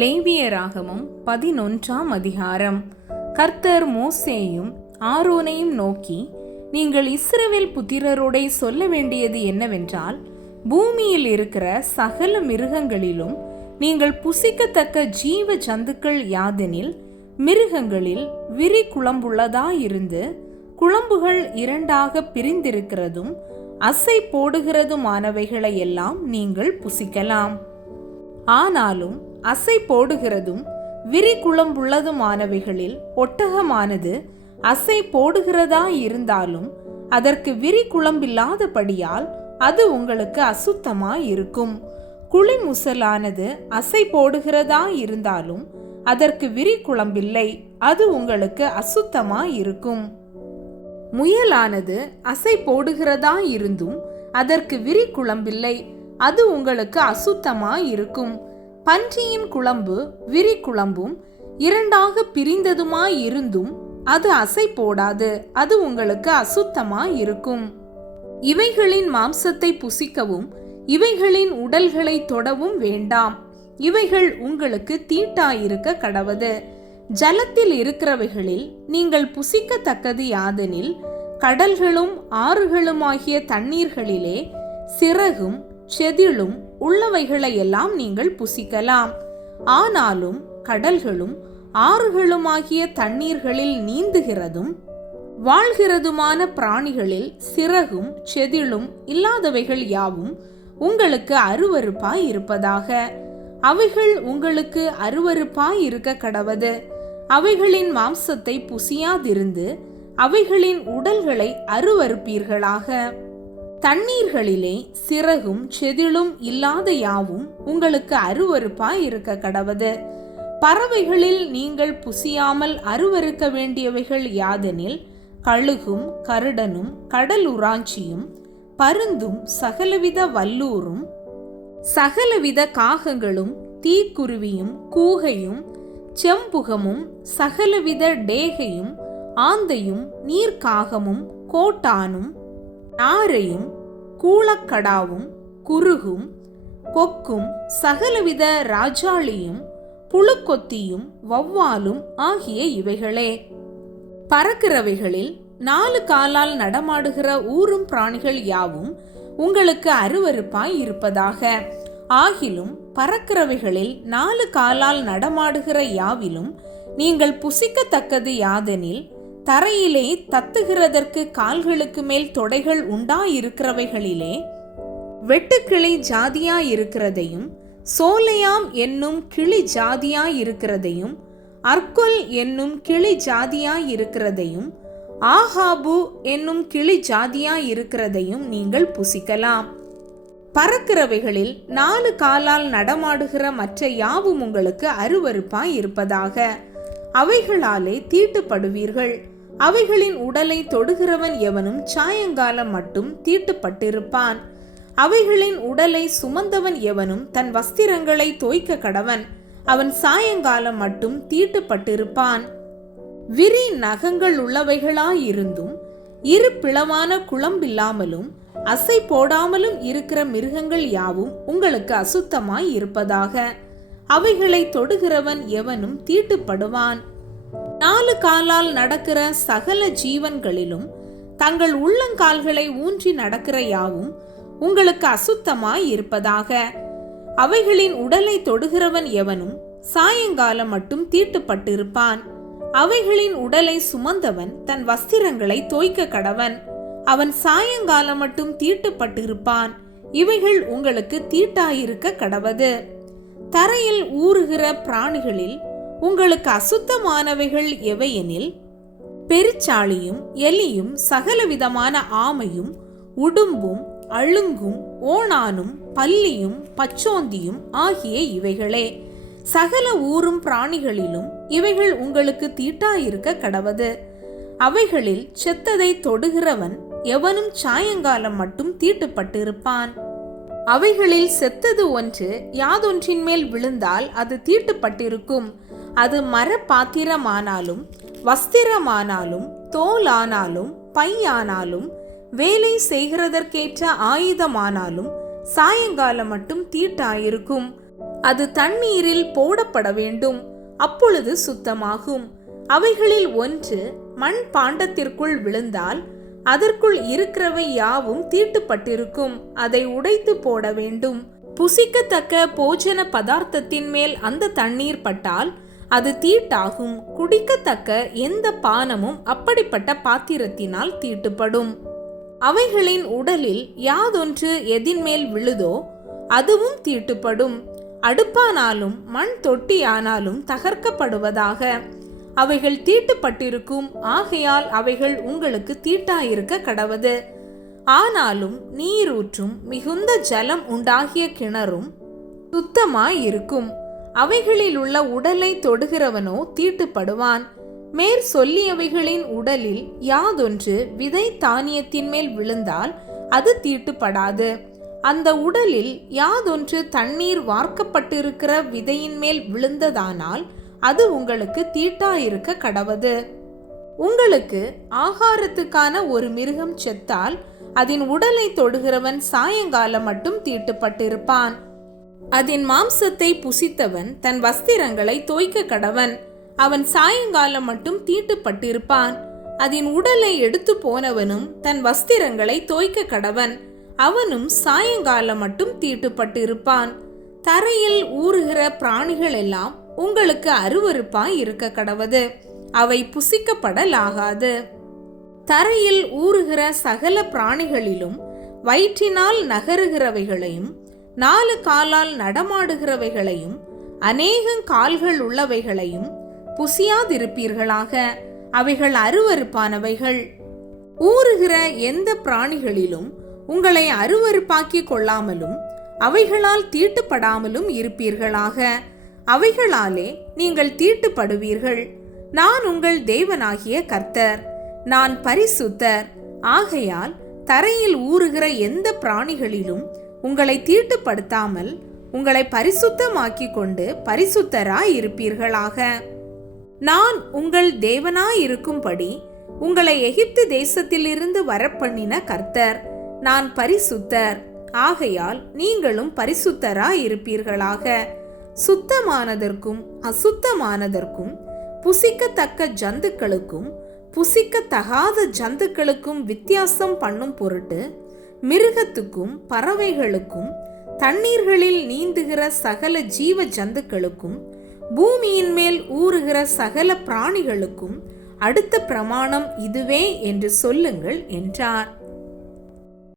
லேவியராகமம் 11ஆம் அதிகாரம். கர்த்தர் மோசேயும் ஆரோனையும் நோக்கி, நீங்கள் இஸ்ரவேல் புத்திரரோடே சொல்ல வேண்டியது என்னவென்றால், பூமியில் இருக்கிற சகல மிருகங்களிலும் நீங்கள் புசிக்கத்தக்க ஜீவ ஜந்துக்கள் யாதெனில், மிருகங்களில் விரி குளம்புள்ளதாயிருந்து குளம்புகள் இரண்டாக பிரிந்திருக்கிறதும் அசை போடுகிறதுமானவைகளை எல்லாம் நீங்கள் புசிக்கலாம். ஆனாலும் அசை போடுகிறதும் விரி குளம்புள்ளதுமானவைகளில் ஒட்டகமானது அசை போடுகிறதா இருந்தாலும் அதற்கு விரி குளம்பில்லாதபடியால் அது உங்களுக்கு அசுத்தமாயிருக்கும். குளிமுசலானது அசை போடுகிறதா இருந்தாலும் அதற்கு விரி குளம்பில்லை, அது உங்களுக்கு அசுத்தமாயிருக்கும். முயலானது அசை போடுகிறதா இருந்தும் அதற்கு விரி குளம்பில்லை, அது உங்களுக்கு அசுத்தமாயிருக்கும். பன்றியின் குளம்பு விரி குளம்பும் இரண்டாக பிரிந்ததுமாயிருந்தும் அது அசை போடாது, அது உங்களுக்கு அசுத்தமாயிருக்கும். இவைகளின் மாம்சத்தை புசிக்கவும் இவைகளின் உடல்களை தொடவும் வேண்டாம். இவைகள் உங்களுக்கு தீட்டாயிருக்க கடவது. ஜலத்தில் இருக்கிறவைகளில் நீங்கள் புசிக்கத்தக்கது யாதெனில், கடல்களும் ஆறுகளுமாகிய தண்ணீர்களிலே சிறகும் செதிளும் உள்ளவைகளையெல்லாம் நீங்கள் புசிக்கலாம். ஆனாலும் கடல்களும் ஆறுகளுமாகிய தண்ணீர்களில் நீந்துகிறதும் வாழ்கிறதுமான பிராணிகளில் சிறகும் செதிளும் இல்லாதவைகள் யாவும் உங்களுக்கு அருவருப்பாய் இருப்பதாக. அவைகள் உங்களுக்கு அருவருப்பாய் இருக்க கடவது. அவைகளின் மாம்சத்தை புசியாதிருந்து அவைகளின் உடல்களை அருவருப்பீர்களாக. தண்ணீர்களிலே சிறகும் செதிளும் இல்லாத யாவும் உங்களுக்கு அருவருப்பாய் இருக்க கடவது. பறவைகளில் நீங்கள் புசியாமல் அருவருக்க வேண்டியவைகள் யாதெனில், கழுகும் கருடனும் கடல் உராஞ்சியும் பருந்தும் சகலவித வல்லூரும் சகலவித காகங்களும் தீக்குருவியும் கூகையும் செம்புகமும் சகலவித டேகையும் ஆந்தையும் நீர்க்காகமும் கோட்டானும் நாரையும் கூளக்கடாவும் குருகும் கொக்கும் சகலவித ராஜாளியும் புழுக்கொத்தியும் வௌவாலும் ஆகிய இவைகளே. பறக்கிறவைகளில் 4 காலால் நடமாடுகிற ஊரும் பிராணிகள் யாவும் உங்களுக்கு அருவருப்பாய் இருப்பதாக. ஆகிலும் பறக்கிறவைகளில் 4 காலால் நடமாடுகிற யாவிலும் நீங்கள் புசிக்கத்தக்கது யாதெனில், தரையிலே தத்துகிறதற்கு கால்களுக்கு மேல் தொடைகள் உண்டாயிருக்கிறவைகளிலே வெட்டுக்கிளி ஜாதியாயிருக்கிறதையும் சோலையாம் என்னும் கிளி ஜாதியாயிருக்கிறதையும் அர்கொல் என்னும் கிளி ஜாதியாயிருக்கிறதையும் ஆஹாபு என்னும் கிளி ஜாதியாயிருக்கிறதையும் நீங்கள் புசிக்கலாம். பறக்கிறவைகளில் 4 காலால் நடமாடுகிற மற்ற யாவும் உங்களுக்கு அருவருப்பாய் இருப்பதாக. அவைகளாலே தீட்டுப்படுவீர்கள். அவைகளின் உடலை தொடுகிறவன் எவனும் சாயங்காலம் மட்டும் தீட்டுப்பட்டிருப்பான். அவைகளின் உடலை சுமந்தவன் எவனும் தன் வஸ்திரங்களை தோய்க்க கடவன். அவன் சாயங்காலம் மட்டும் தீட்டுப்பட்டிருப்பான். விரி நகங்கள் உள்ளவைகளாயிருந்தும் இரு பிளவான குளம்பில்லாமலும் அசை போடாமலும் இருக்கிற மிருகங்கள் யாவும் உங்களுக்கு அசுத்தமாய் இருப்பதாக. அவைகளை தொடுகிறவன் எவனும் தீட்டுப்படுவான். 4 காலால் நடக்கிற சகல ஜீவன்களிலும் தங்கள் உள்ளங்கால்களை ஊன்றி நடக்கிற யாவும் உங்களுக்கு அசுத்தமாய் இருப்பதாக. அவைகளின் உடலை தொடுகிறவன் எவனும் சாயங்காலம் மட்டும் தீட்டுப்பட்டிருப்பான். அவைகளின் உடலை சுமந்தவன் தன் வஸ்திரங்களை தோய்க்க கடவன். அவன் சாயங்காலம் மட்டும் தீட்டுப்பட்டிருப்பான். இவைகள் உங்களுக்கு தீட்டாயிருக்க கடவது. தரையில் ஊறுகிற பிராணிகளில் உங்களுக்கு அசுத்தமானவைகள் எவையெனில், பெருச்சாளியும் எலியும் சகலவிதமான ஆமையும் உடும்பும் அழுங்கும் ஓணானும் பல்லியும் பச்சோந்தியும் ஆகிய இவைகளே. சகல ஊரும் பிராணிகளிலும் இவைகள் உங்களுக்கு தீட்டாயிருக்க கடவது. அவைகளில் செத்ததை தொடுகிறவன் எவனும் சாயங்காலம் மட்டும் தீட்டுப்பட்டிருப்பான். அவைகளில் செத்தது ஒன்று யாதொன்றின் மேல் விழுந்தால் அது தீட்டுப்பட்டிருக்கும். அது மர பாத்திரமானாலும் வஸ்திரமானாலும் தோலானாலும் பையானாலும் வேலை செய்கிறதற்கேற்ற ஆயுதமானாலும் சாயங்காலம் மட்டும் தீட்டாயிருக்கும். அது தண்ணீரில் போடப்பட வேண்டும், அப்பொழுது சுத்தமாகும். அவைகளில் ஒன்று மண் பாண்டத்திற்குள் விழுந்தால் அதற்குள் இருக்கிறவை யாவும் தீட்டுப்பட்டிருக்கும், அதை உடைத்து போட வேண்டும். புசிக்கத்தக்க போஜன பதார்த்தத்தின் மேல் அந்த தண்ணீர் பட்டால் அது தீட்டாகும். குடிக்கத்தக்க எந்த பானமும் அப்படிப்பட்ட பாத்திரத்தினால் தீட்டுப்படும். அவைகளின் உடலில் யாதொன்று எதின்மேல் விழுதோ அதுவும் தீட்டுப்படும். அடுப்பானாலும் மண் தொட்டியானாலும் தகர்க்கப்படுவதாக. அவைகள் தீட்டுப்பட்டிருக்கும், ஆகையால் அவைகள் உங்களுக்கு தீட்டாயிருக்க கடவது. ஆனாலும் நீரூற்றும் மிகுந்த ஜலம் உண்டாகிய கிணறும் சுத்தமாயிருக்கும். அவைகளில் உள்ள உடலை தொடுகிறவனோ தீட்டுப்படுவான். மேற் சொல்லியவைகளின் உடலில் யாதொன்று விதை தானியத்தின் மேல் விழுந்தால் அது தீட்டுப்படாது. அந்த உடலில் யாதொன்று தண்ணீர் வார்க்கப்பட்டிருக்கிற விதையின் மேல் விழுந்ததானால் அது உங்களுக்கு தீட்டாயிருக்க கடவது. உங்களுக்கு ஆகாரத்துக்கான ஒரு மிருகம் செத்தால் அதன் உடலை தொடுகிறவன் சாயங்காலம் மட்டும் தீட்டுப்பட்டிருப்பான். அதன் மாம்சத்தை புசித்தவன் தன் வஸ்திரங்களை தோய்க்க கடவன், அவன் சாயங்காலம் மட்டும் தீட்டுப்பட்டிருப்பான். அதன் உடலை எடுத்து போனவனும் தன் வஸ்திரங்களை தோய்க்க கடவன், அவனும் சாயங்காலம் மட்டும் தீட்டுப்பட்டிருப்பான். தரையில் ஊறுகிற பிராணிகள் எல்லாம் உங்களுக்கு அருவருப்பாய் இருக்க கடவது, அவை புசிக்கப்படலாகாது. தரையில் ஊறுகிற சகல பிராணிகளிலும் வயிற்றினால் நகருகிறவைகளையும் 4 காலால் நடமாடுகிறவைகளையும் அநேகம் கால்கள் உள்ளவைகளையும் புசியாதிருப்பீர்களாக, அவைகள் அருவருப்பானவைகள். ஊறுகிற எந்த பிராணிகளிலும் உங்களை அருவருப்பாக்கி கொள்ளாமலும் அவைகளால் தீட்டுப்படாமலும் இருப்பீர்களாக, அவைகளாலே நீங்கள் தீட்டுப்படுவீர்கள். நான் உங்கள் தேவனாகிய கர்த்தர், நான் பரிசுத்தர். ஆகையால் தரையில் ஊறுகிற எந்த பிராணிகளிலும் உங்களை தீட்டுப்படுத்தாமல் உங்களை பரிசுத்தமாக்கி கொண்டு பரிசுத்தராய் இருப்பீர்களாக. நான் உங்கள் தேவனாயிருக்கும்படி உங்களை எகிப்து தேசத்திலிருந்து வரப்பண்ணின கர்த்தர், நான் பரிசுத்தர். ஆகையால் நீங்களும் பரிசுத்தராய் இருப்பீர்களாக. சுத்தமானதற்கும் அசுத்தமானதற்கும் புசிக்கத்தக்க ஜந்துக்களுக்கும் புசிக்கத்தகாத ஜந்துக்களுக்கும் வித்தியாசம் பண்ணும் பொருட்டு மிருகத்துக்கும் பறவைகளுக்கும் தண்ணீர்களில் நீந்துகிற சகல ஜீவ ஜந்துக்களுக்கும் பூமியின் மேல் ஊறுகிற சகல பிராணிகளுக்கும் அடுத்த பிரமாணம் இதுவே என்று சொல்லுங்கள் என்றார்.